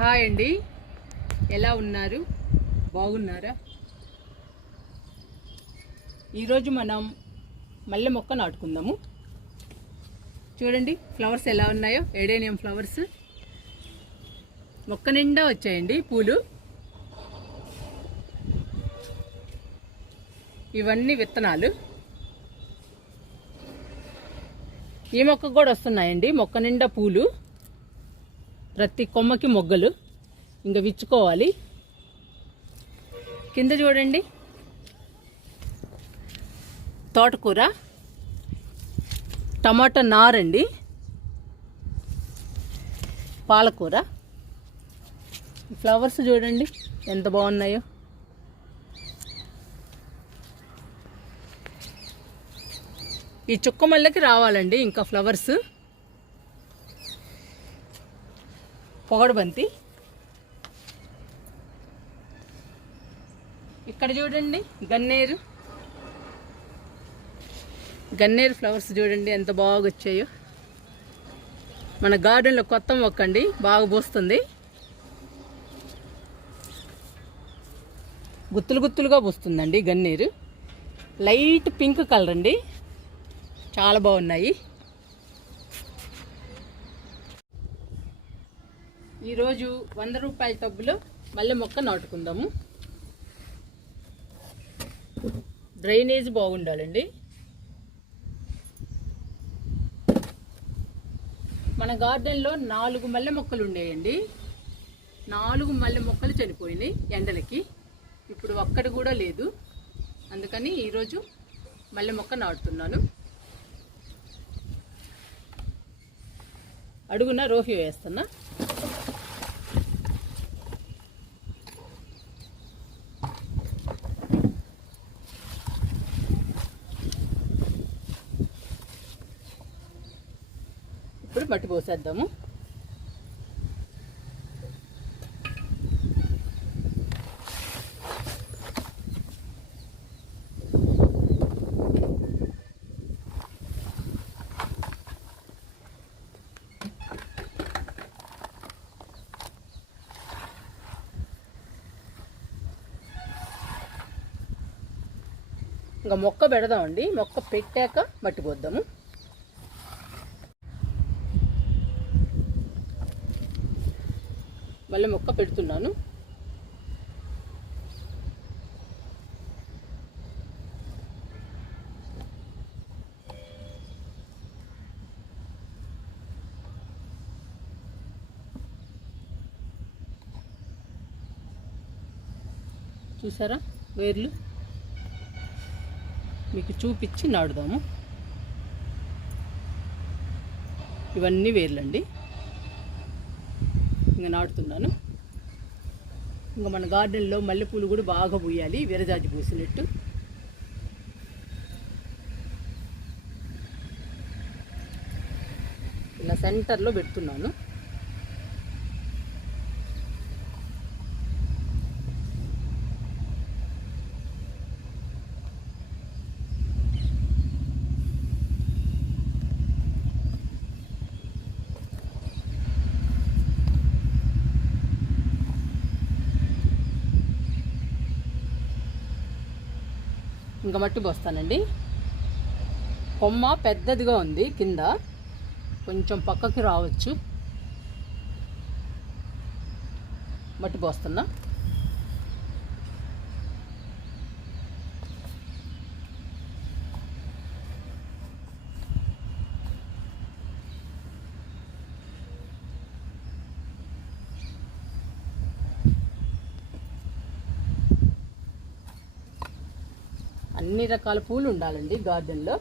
Hi అండి, ఎలా ఉన్నారు? బాగున్నారా? ఈరోజు మనం మల్లె మొక్క నాటుకుందాము. చూడండి ఫ్లవర్స్ ఎలా ఉన్నాయో. ఎడేనియం ఫ్లవర్స్ మొక్క నిండా వచ్చాయండి పూలు. ఇవన్నీ విత్తనాలు. ఈ మొక్కకు కూడా వస్తున్నాయండి మొక్క నిండా పూలు. ప్రతి కొమ్మకి మొగ్గలు ఇంకా విచ్చుకోవాలి. కింద చూడండి తోటకూర, టమాటా నారండి, పాలకూర. ఫ్లవర్స్ చూడండి ఎంత బాగున్నాయో. ఈ చుక్క మల్లెకి రావాలండి ఇంకా ఫ్లవర్స్. పొగడబంతి. ఇక్కడ చూడండి గన్నేరు ఫ్లవర్స్ చూడండి ఎంత బాగా వచ్చాయో. మన గార్డెన్లో కొత్త మొక్క అండి, బాగా పూస్తుంది. గుత్తులు గుత్తులుగా పూస్తుందండి గన్నేరు. లైట్ పింక్ కలర్ అండి, చాలా బాగున్నాయి. ఈరోజు 100 రూపాయల టబ్బులో మల్లె మొక్క నాటుకుందాము. డ్రైనేజ్ బాగుండాలండి. మన గార్డెన్లో 4 మల్లె మొక్కలు ఉండేయండి. 4 మల్లె మొక్కలు చనిపోయినాయి ఎండలకి. ఇప్పుడు ఒక్కటి కూడా లేదు. అందుకని ఈరోజు మల్లె మొక్క నాటుతున్నాను. అడుగున రోహి వేస్తున్నా. ఇప్పుడు మట్టి పోసేద్దాము. ఇంకా మొక్క పెడదామండి. మొక్క పెట్టాక మట్టి పోద్దాము. మళ్ళీ మొక్క పెడుతున్నాను. చూసారా వేర్లు? మీకు చూపించి నాటుదాము. ఇవన్నీ వేర్లండి. ఇంకా నాటుతున్నాను. ఇంకా మన గార్డెన్లో మల్లెపూలు కూడా బాగా పూయాలి, విరజాజి పూసినట్టు. ఇలా సెంటర్లో పెడుతున్నాను. ఇంకా మట్టి పోస్తానండి. కొమ్మ పెద్దదిగా ఉంది, కింద కొంచెం పక్కకి రావచ్చు. మట్టి పోస్తున్నా. అన్ని రకాల పూలు ఉండాలండి గార్డెన్లో.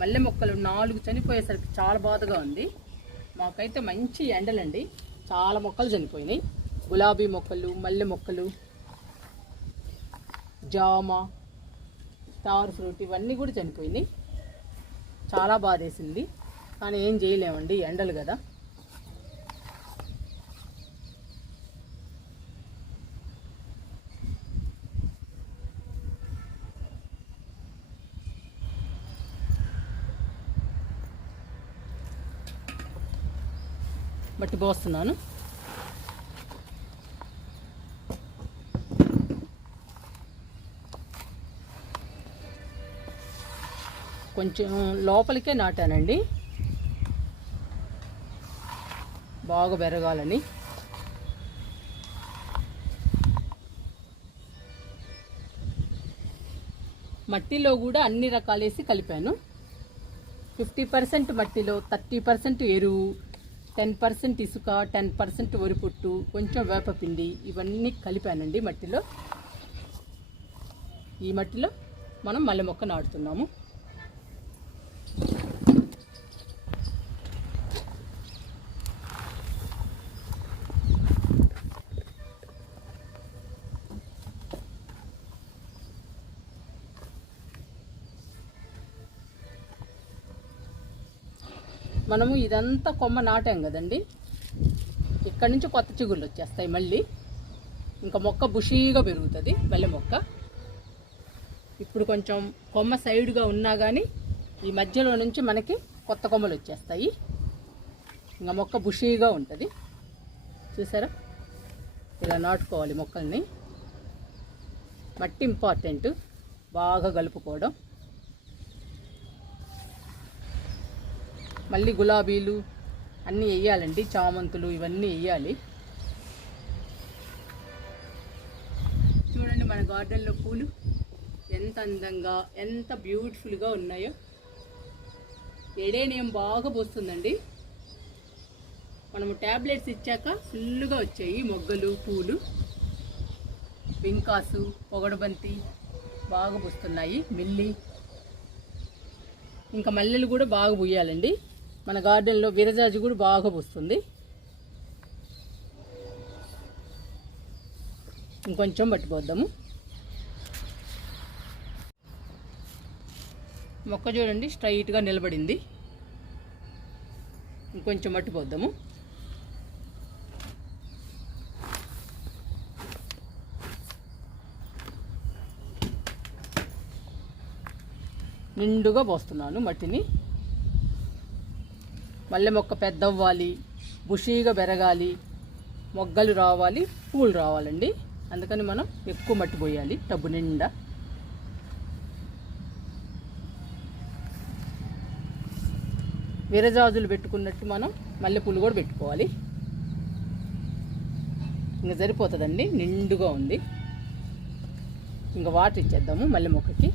మల్లె మొక్కలు 4 చనిపోయేసరికి చాలా బాధగా ఉంది. మాకైతే మంచి ఎండలండి, చాలా మొక్కలు చనిపోయినాయి. గులాబీ మొక్కలు, మల్లె మొక్కలు, జామ, స్టార్ ఫ్రూట్ ఇవన్నీ కూడా చనిపోయినాయి. చాలా బాధేసింది. కానీ ఏం చేయలేమండి, ఎండలు కదా. మట్టి పోస్తున్నాను. కొంచెం లోపలికే నాటానండి, బాగా పెరగాలని. మట్టిలో కూడా అన్ని రకాలేసి కలిపాను. 50% మట్టిలో 30% ఎరువు, 10% ఇసుక, 10% వరిపొట్టు, కొంచెం వేపపిండి, ఇవన్నీ కలిపానండి మట్టిలో. ఈ మట్టిలో మనం మల్లె మొక్క నాటుతున్నాము. మనము ఇదంతా కొమ్మ నాటాం కదండి, ఇక్కడ నుంచి కొత్త చిగుళ్ళు వచ్చేస్తాయి మళ్ళీ. ఇంకా మొక్క బుషీగా పెరుగుతుంది మల్లె మొక్క. ఇప్పుడు కొంచెం కొమ్మ సైడ్గా ఉన్నా కానీ ఈ మధ్యలో నుంచి మనకి కొత్త కొమ్మలు వచ్చేస్తాయి. ఇంకా మొక్క బుషీగా ఉంటుంది. చూసారా, ఇలా నాటుకోవాలి మొక్కల్ని. మట్టి ఇంపార్టెంట్, బాగా కలుపుకోవడం. మళ్ళీ గులాబీలు అన్నీ వేయాలండి, చామంతులు ఇవన్నీ వేయాలి. చూడండి మన గార్డెన్లో పూలు ఎంత అందంగా, ఎంత బ్యూటిఫుల్గా ఉన్నాయో. ఎడేనియం బాగా పోస్తుందండి. మనము ట్యాబ్లెట్స్ ఇచ్చాక ఫుల్గా వచ్చాయి మొగ్గలు, పూలు. వింకాసు, పొగడబంతి బాగా పూస్తున్నాయి, మిల్లి. ఇంకా మల్లెలు కూడా బాగా పూయాలండి. మన గార్డెన్లో విరజాజి కూడా బాగా పూస్తుంది. ఇంకొంచెం పట్టిపోద్దాము. మొక్క చూడండి స్ట్రైట్గా నిలబడింది. ఇంకొంచెం మట్టిపోద్దాము. నిండుగా పోస్తున్నాను మట్టిని. మల్లె మొక్క పెద్ద అవ్వాలి, బుషీగా పెరగాలి, మొగ్గలు రావాలి, పూలు రావాలండి. అందుకని మనం ఎక్కువ మట్టి పోయాలి టబ్బు నిండా. విరజాజులు పెట్టుకున్నట్టు మనం మల్లెపూలు కూడా పెట్టుకోవాలి. ఇంకా సరిపోతుందండి, నిండుగా ఉంది. ఇంకా వాటర్ ఇచ్చేద్దాము మల్లె మొక్కకి.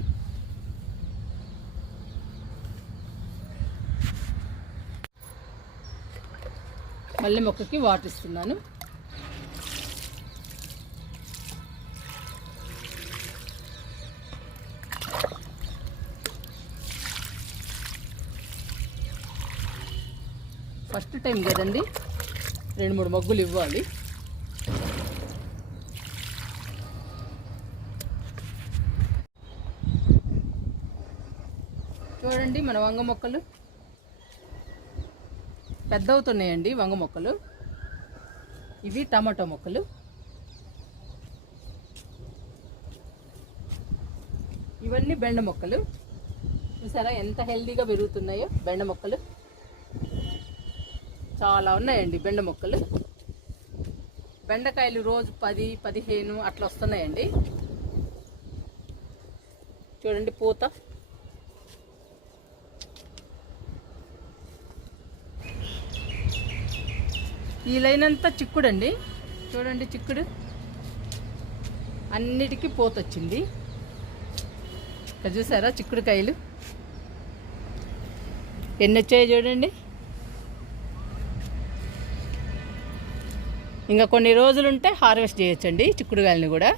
మల్లె మొక్కకి వాటర్ ఇస్తున్నాను. ఫస్ట్ టైం కదండి, 2-3 మొగ్గులు ఇవ్వాలి. చూడండి మన వంగ మొక్కలు పెద్ద అవుతున్నాయండి. వంగ మొక్కలు ఇవి, టమాటో మొక్కలు. ఇవన్నీ బెండ మొక్కలు. చూసారా ఎంత హెల్దీగా పెరుగుతున్నాయో బెండ మొక్కలు. చాలా ఉన్నాయండి బెండ మొక్కలు. బెండకాయలు రోజు 10-15 అట్లా వస్తున్నాయండి. చూడండి పూత. ఈ లైన్ అంతా చిక్కుడు అండి. చూడండి చిక్కుడు, అన్నిటికీ పూత వచ్చింది. ఇక్కడ చూసారా చిక్కుడుకాయలు ఎన్ని వచ్చాయో చూడండి. ఇంకా కొన్ని రోజులుంటే హార్వెస్ట్ చేయొచ్చండి చిక్కుడుకాయలని కూడా.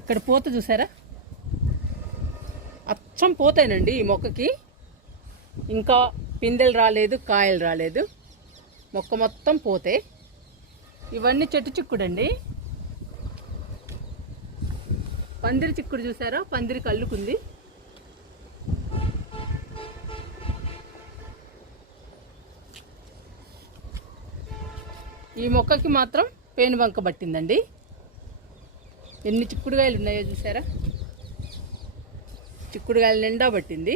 ఇక్కడ పూత చూసారా, అచ్చం పూతేనండి ఈ మొక్కకి. ఇంకా పిందెలు రాలేదు, కాయలు రాలేదు, మొక్క మొత్తం పోతే. ఇవన్నీ చెట్టు చిక్కుడండి. పందిరి చిక్కుడు చూసారా, పందిరికి అల్లుకుంది. ఈ మొక్కకి మాత్రం పేనుబంక పట్టిందండి. ఎన్ని చిక్కుడుకాయలు ఉన్నాయో చూసారా, చిక్కుడుకాయలు నిండా పట్టింది.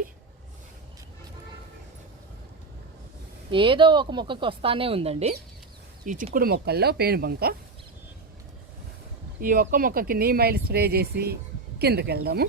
ఏదో ఒక మొక్కకి వస్తానే ఉందండి. ఈ చిక్కుడు మొక్కల్లో పేనుబంక. ఈ ఒక్క మొక్కకి నీమ్ ఆయిల్ స్ప్రే చేసి కిందకి వెళ్దాము.